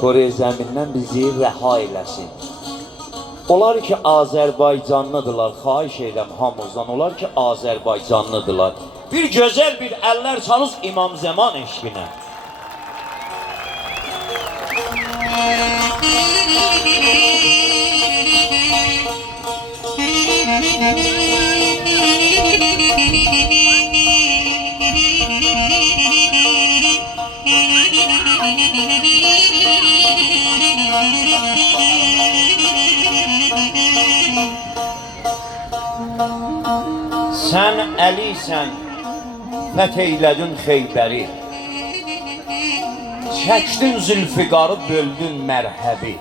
Kore zəmindən bizi rəha eləsin. Onlar ki Azərbaycanlıdırlar, xahiş edirəm hamımızdan, onlar ki Azərbaycanlıdırlar. Bir gözəl bir əllər çalız İmam Zaman eşqinə. Sən Əlisən, fəth eylədin Xeybəri, çəkdin Zülfiqarı, böldün mərhəbi.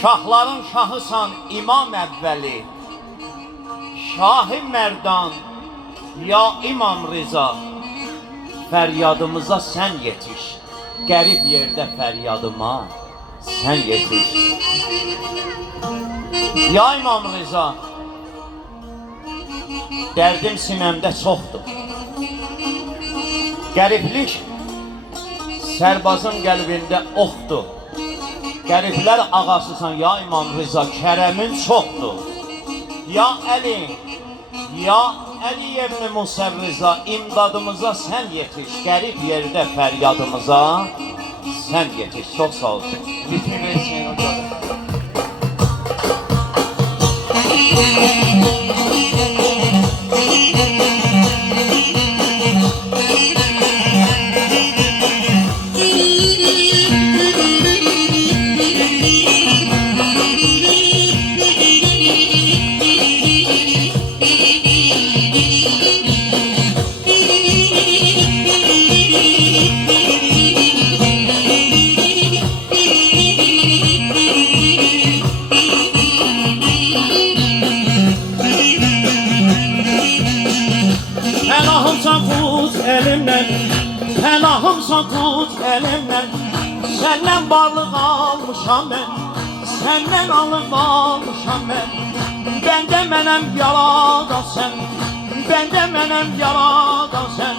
Şahların şahısan İmam əvvəli, Şah-ı Mərdan, ya İmam Rıza. Fəryadımıza sən yetiş, qərib yerdə fəryadıma sən yetiş. Ya İmam Rıza, dərdim sinəmdə çoxdur. Qəriblik sərbazın qəlbində oxdur. Qəriblər ağasısan ya İmam Rıza, kərəmin çoxdur. Ya Əli, ya Əli ibn Musa Rıza, imdadımıza sən yetiş, qərib yerdə fəryadımıza sən yetiş. Çox sağ olsun. Ritmi versin. Pənahımsan tut əlimdən, səndən varlıq almışam mən, səndən alıq almışam mən. Bəndə mənəm yaradan sən, bəndə mənəm yaradan sən.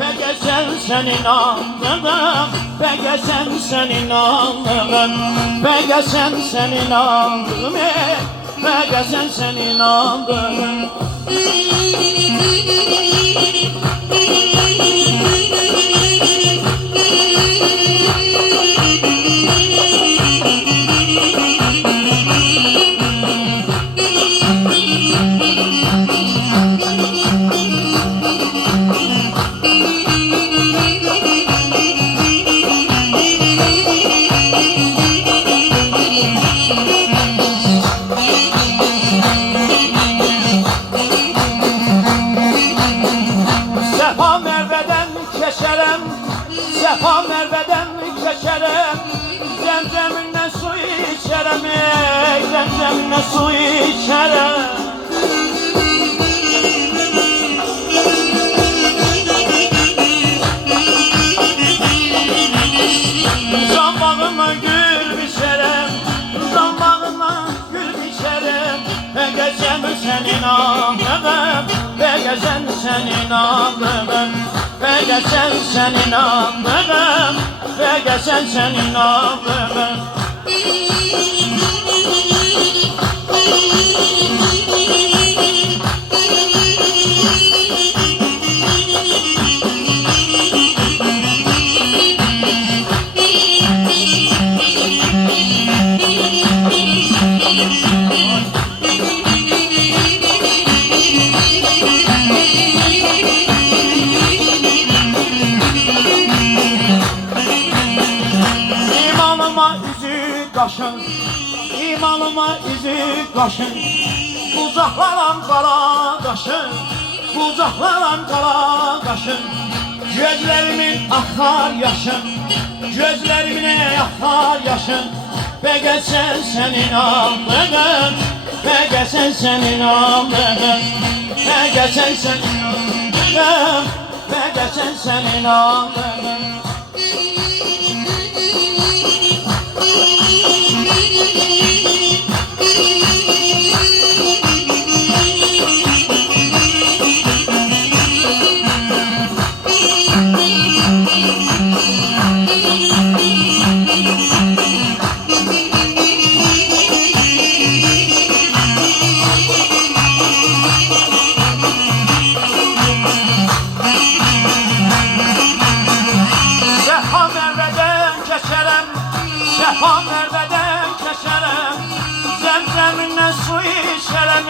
Bəgəsən sən inandığım, bəgəsən sən inandığım, bəgəsən sən inandığım, bəgəsən sən inandığım. Səfa mərvədən keçərəm, zəmzəmindən su içərəm, zəmzəmindən su içərəm. Zanbağıma gül biçərəm, zanbağıma gül biçərəm. Bəgəzəm sənin ağlığım, bəgəzəm sənin ağlığım. Bəgəsən sənin ağlığım, bəgəsən sənin ağlığım. Qaşın, imanıma üzük qaşın, bucaqlaram qara qaşın, bucaqlaram qara qaşın. Gözlərimin axar yaşın, gözlərimin axar yaşın. Bəgəsən sənin ağlığın, bəgəsən sənin ağlığın, bəgəsən sənin ağlığın, bəgəsən sənin ağlığın. Thank you. Vefa merveden keşerem, zemzeminden su içerem,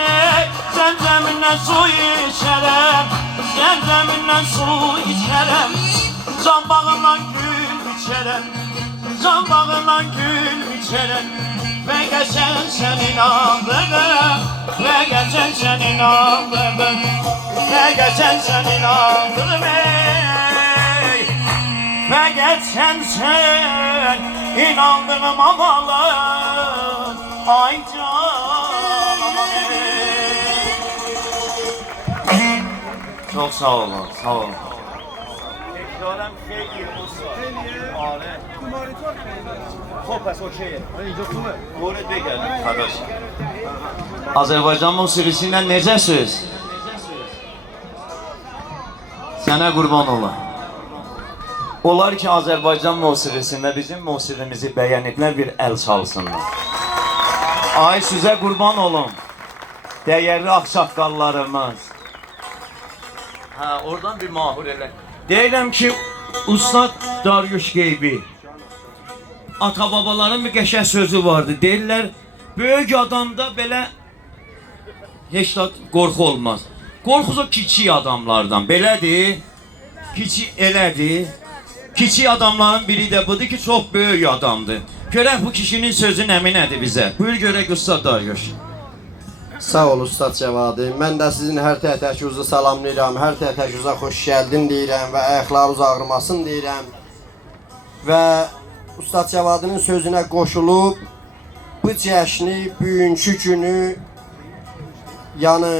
zemzeminden su içerem, zemzeminden su içerem. Can bağından gül içerem, can bağından gül içerem. Ve geçen senin ağrını, ve geçen senin ağrını, ve geçen senin ağrını, ve geçen sen inandığım amalın, ay canım. Çok sağ olun, sağ olun. Tekrarım xeyli olsun. Are. Xo'p, pes okey. اینجا خوبه. Doğru deyil, qardaş. Azərbaycan musiqisindən necəsiz? Sənə qurban olam. Olar ki, Azərbaycan musiqisində bizim musiqimizi bəyəniblər, bir əl çalsınlar. Ay, sizə qurban olum. Dəyərli ağsaqqallarımız. Hə, oradan bir mahur elə. Deyirəm ki, Ustad Daryuş Qeybi, ata-babaların bir qəşəng sözü vardı. Deyirlər, böyük adamda belə heç də qorxu olmaz. Qorxusu kiçik adamlardan, belədir. Kiçik elədir. Kiçik adamların biri də budur ki, çox böyük adamdır. Görək bu kişinin sözü nəmi nədir bizə? Buyur görək Ustad Daryuş. Sağ ol Ustad Cəvadi. Mən də sizin hər tək-təkunuzu salamlayıram, hər tək-təkunuza xoş gəldin deyirəm və ayaqlarınız ağrımasın deyirəm. Və Ustad Cəvadinin sözünə qoşulub bu cəşni, bugünkü günü, yəni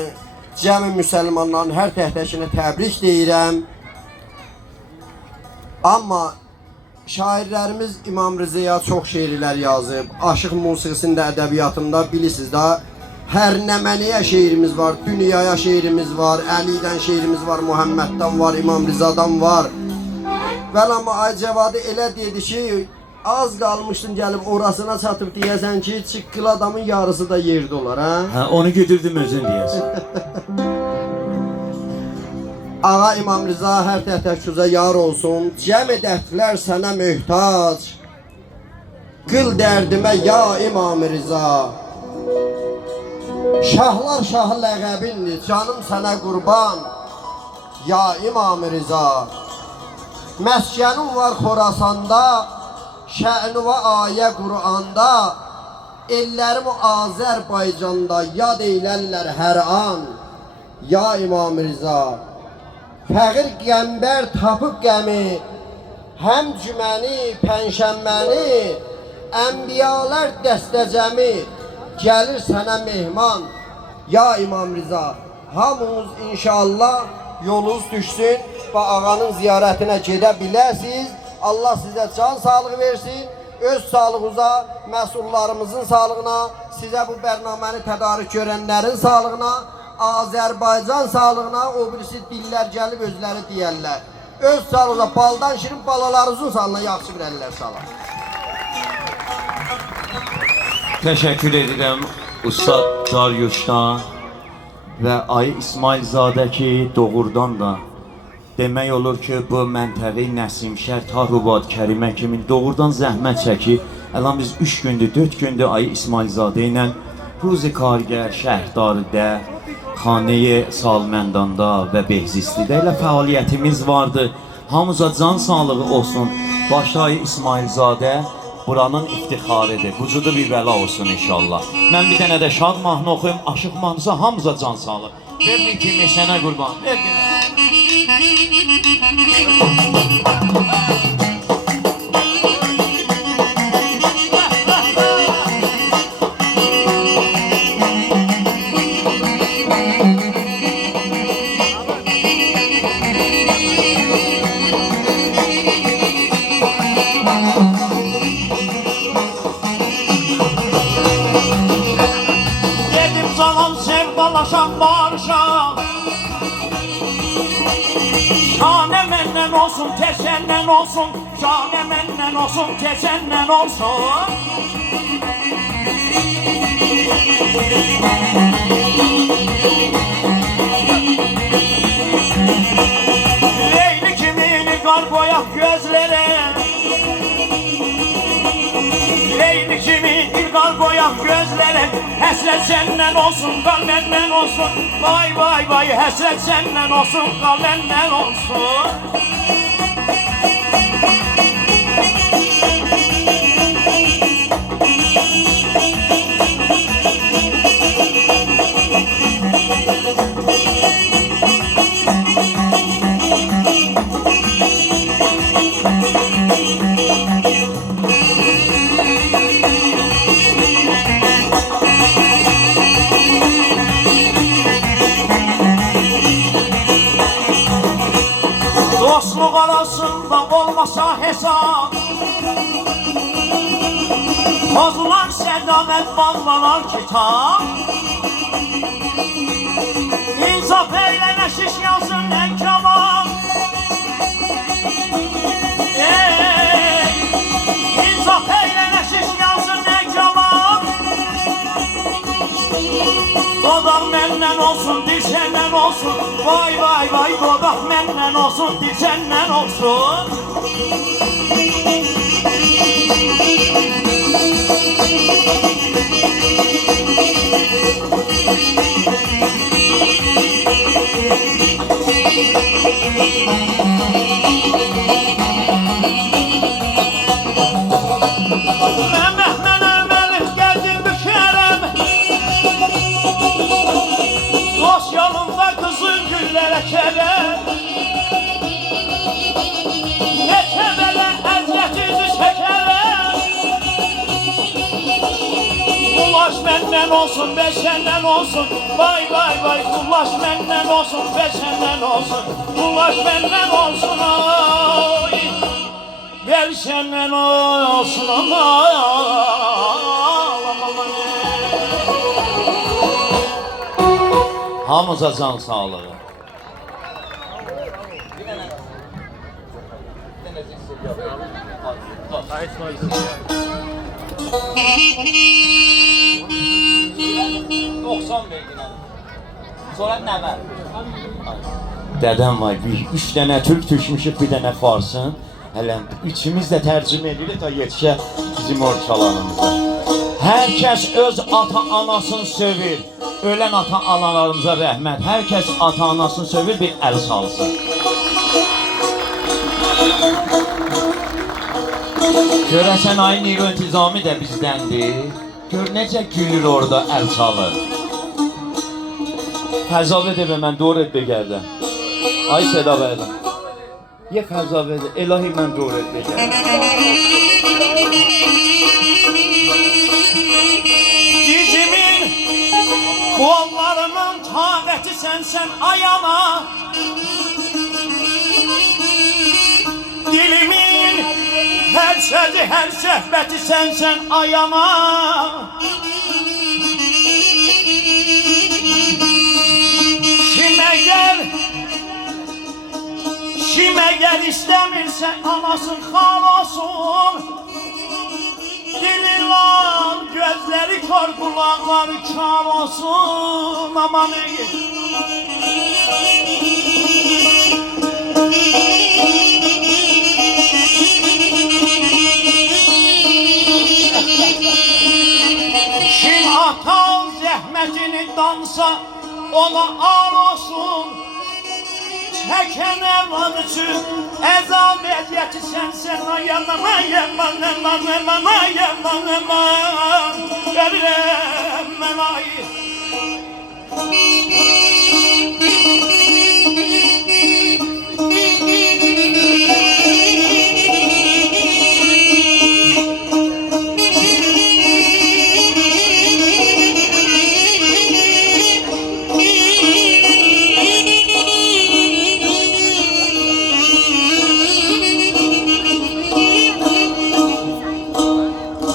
cəmi müsəlmanların hər tək-təkinə təbrik deyirəm. Amma şairlərimiz İmam Rıza'ya çox şeirlər yazıb. Aşıq musiqisində, ədəbiyyatında bilirsiniz də, hər nəməniyə şeirimiz var, dünyaya şeirimiz var, Əlidən şeirimiz var, Muhammeddən var, İmam Rıza'dan var. Vəl amma Ay Cəvadi elə dedi ki, az qalmışdın gəlib orasına çatıb deyəsən ki, çıqqılı adamın yarısı da yerdə olar, hə? Hə, onu götürdüm özün deyəsən. Ağa İmam Rıza hər tək-təkunuza yar olsun, cəm edətlər sənə möhtac, qıl dərdimə ya İmam Rıza. Şahlar şahı ləqəbindir, canım sənə qurban, ya İmam Rıza. Məskənin var Xorasanda, şə'nu və ayə Qur'anda, ellərim Azərbaycanda yad eylərlər hər an, ya İmam Rıza. Fəqir qəmbər tapıb qəmi, həm cüməni, pənşənməni, ənbiyalar dəstəcəmi, gəlir sənə mehman, ya İmam Rıza. Hamınız inşallah yolunuz düşsün və ağanın ziyarətinə gedə biləsiniz. Allah sizə can sağlığı versin, öz sağlığınıza, məsullarımızın sağlığına, sizə bu bərnaməni tədarük görənlərin sağlığına, Azərbaycan sağlığına, o birisi dillər gəlib özləri deyərlər. Öz sağlığına, baldan şirin balalarınızın sağlığına yaxşı bir əllər salar. Təşəkkür edirəm Ustad Daryuşdan və Ayı İsmailzadə ki, doğrudan da demək olur ki, bu məntəqi Nəsimşər, Tahubad, Kərimə kimi doğrudan zəhmət çəkib. Əlan biz 3 gündür, 4 gündür Ayı İsmailzadə ilə Ruzi Kargər, Şəhdardə, Xanəyə Salməndanda və Behzistlidə ilə fəaliyyətimiz vardı. Hamıza can sağlığı olsun. Baş Ayı İsmailzadə buranın iftixarıdır. Vücudu bir bəla olsun inşallah. Mən bir dənə də şad mahnı oxuyum. Aşıq mahnısı hamıza can sağlığı. Verdi kimi sənə qurban. Verdi. Sevdalaşan barışan şane məndən olsun, təsəndən olsun, şane məndən olsun, təsəndən olsun. Leyli kimini qar boyaq gözlərə, siyah gözlerin Həsrət səndən olsun, qal məndən olsun. Vay vay vay, həsrət səndən olsun, qal məndən olsun. Dostluq arasında olmasa hesab, pozulan sədaqət bağlanar kitab. İnsaf eylənə şiş yansın nə kebab. İnsaf eylənə şiş yansın nə kebab. Dodaq məndən olsun, dil səndən olsun. Vay vay vay, dodaq məndən olsun, dil səndən olsun. Kullaş məndən olsun, be səndən olsun. Vay vay vay, kullaş məndən olsun, be səndən olsun. Kullaş məndən olsun, ay, be səndən olsun, ay. Hamıza can sağlığı. Sonra nə var? Dədəm var, üç dənə türk düşmüşük, bir dənə farsın. Hələ üçümüz də tərcümə edilir ta yetişə bizim orçalarımıza. Hər kəs öz ata-anasını sövür. Ölən ata-analarımıza rəhmət. Hər kəs ata-anasını sövür, bir əl salsın. Görəsən ayın Niro İntizami də bizdəndir. Gör necə gülür orada əl çalır. Fəzavədə və mən doğru et begərdə. Ay Seda verdim. Ye fəzavədə, ilahi mən doğru et begərdə. Dizimin qollarımın taqəti sənsən ayana. Dilimin hər sözü, hər söhbəti sənsən ayana. Kim əgər istəmirsə anasın xal olsun. Dili lan, gözləri kör, qulaqları kar olsun. Aman iyi. Kim atal zəhmətini dansa ona ar olsun. Çəkən evladı üçün əzab əziyyəti sənsən. Ay yaman, ay yaman, yaman, yaman, ay yaman, yaman. Verirəm mən ay.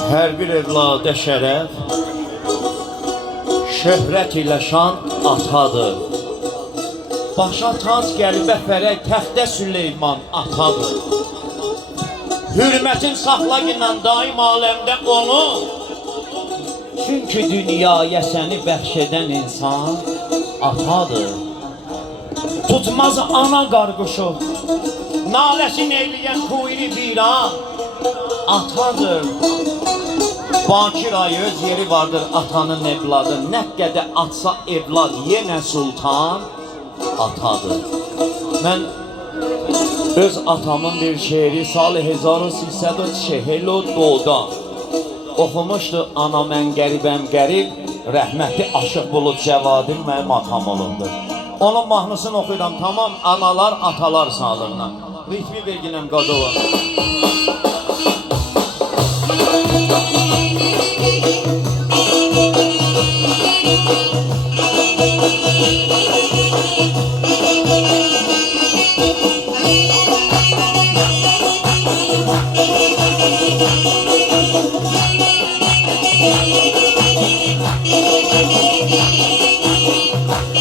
Hər bir evladə şərəf, şöhrət ilə şan atadır. Başa tac qəlbə fərək, təxtə Süleyman atadır. Hürmətin saxlaqla daim aləmdə onu. Çünki dünyaya səni bəxş edən insan atadır. Tutmaz ana qarquşu, naləsin eyləyən kuyri viran atadır. Bakir ayı öz yeri vardır atanın evladı. Nə qədər atsa evlad yenə sultan atadır. Mən öz atamın bir şeiri salı 1840'da oxumuşdu. Ana mən qəribəm qərib, rəhmətli Aşıq Bulud Cəvadim mənim atam olubdur. Onun mahnısını oxuyuram, tamam analar atalar sağlığına. Ritmi verginəm qadova.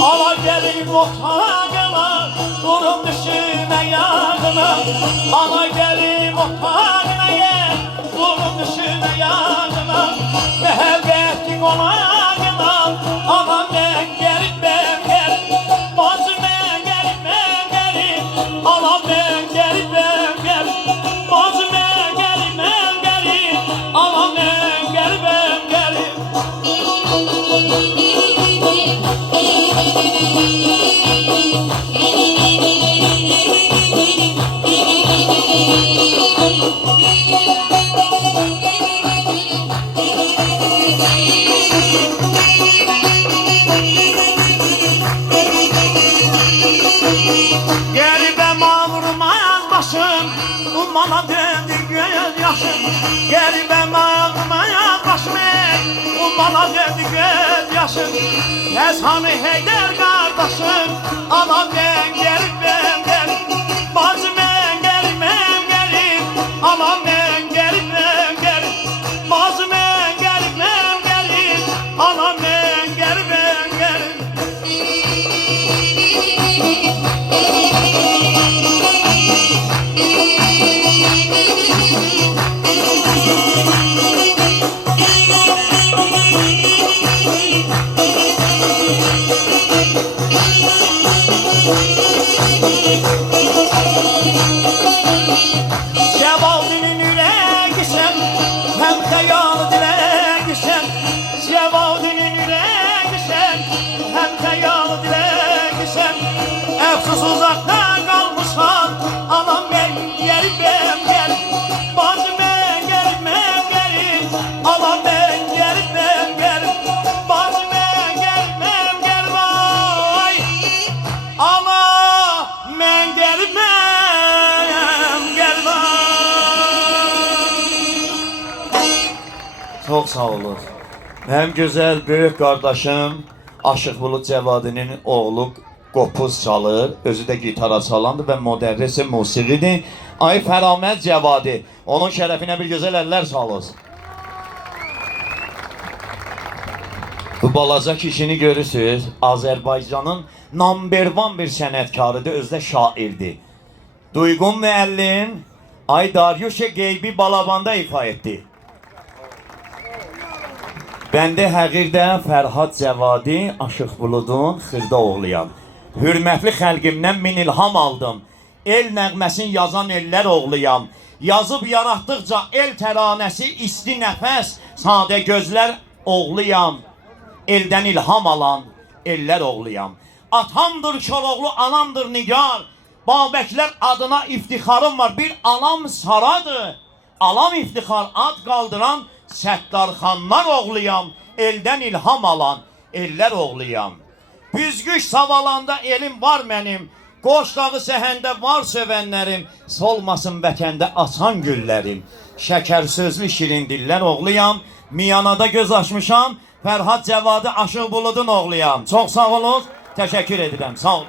Ala gelin otağına, durum düşüme yağına. Ala gelin otağına, durum düşüme yağına. Mehebbetin onağına, ama ben gelip ben gelip. Bazı ben gelip ben gelip, ama ben gelip ben gelip. Bazı ben gelip ben gelip, ama ben gelip ben gelip. Geribem ağrımaz başım, ummana döndü göz yaşım. Geribem ağrımaz başım, ummana döndü göz yaşım. Ezhanı Heyder kardeşim, ama ben geribem gerib. Bazı ben geribem gerib, ama ben geribem gerib. Bazı ben geribem gerib, ama ben geribem gerib. Cevabinin yüreği sen, hem teyalı dileği sen. Cevabinin yüreği sen, hem teyalı dileği sen. Efsus uzakta kalmışsan, anam ben yerim ben yerim. Bazı ben yerim ben yerim, anam ben yerim ben yerim. Bazı ben yerim ben yerim ay, ama ben yerim ben yerim ay. Çok sağ olun. Hem güzel büyük kardeşim Aşıq Bulud Cəvadinin oğlu qopuz çalır, özü də gitara çalandır və müdərrisi musiqidir. Ay Fəraməd Cəvadi, onun şərəfinə bir gözəl əllər salır. Bu balaca kişini görürsünüz, Azərbaycanın number 1 bir sənətkarıdır, özü də şairdir. Duyğun müəllim, Ay Daryuşe Qeybi Balabanda ifa etdi. Bəndə həqirdə Fərhad Cəvadi, Aşıq Buludun xırda oğluyam. Hürmətli xəlqimdən min ilham aldım. El nəğməsini yazan ellər oğluyam. Yazıb yaratdıqca el təranəsi, isti nəfəs, sadə gözlər oğluyam. Eldən ilham alan ellər oğluyam. Atamdır Koroğlu, anamdır Nigar. Babəklər adına iftixarım var. Bir anam Saradır. Alam iftixar ad qaldıran Səttarxanlar oğluyam. Eldən ilham alan ellər oğluyam. Büzgüş savalanda elim var mənim. Qoş dağı səhəndə var sövənlərim. Solmasın vətəndə açan güllərim. Şəkər sözlü şirin dillər oğluyam. Miyanada göz açmışam. Fərhad Cəvadi Aşıq Buludun oğluyam. Çox sağ olun. Təşəkkür edirəm. Sağ olun.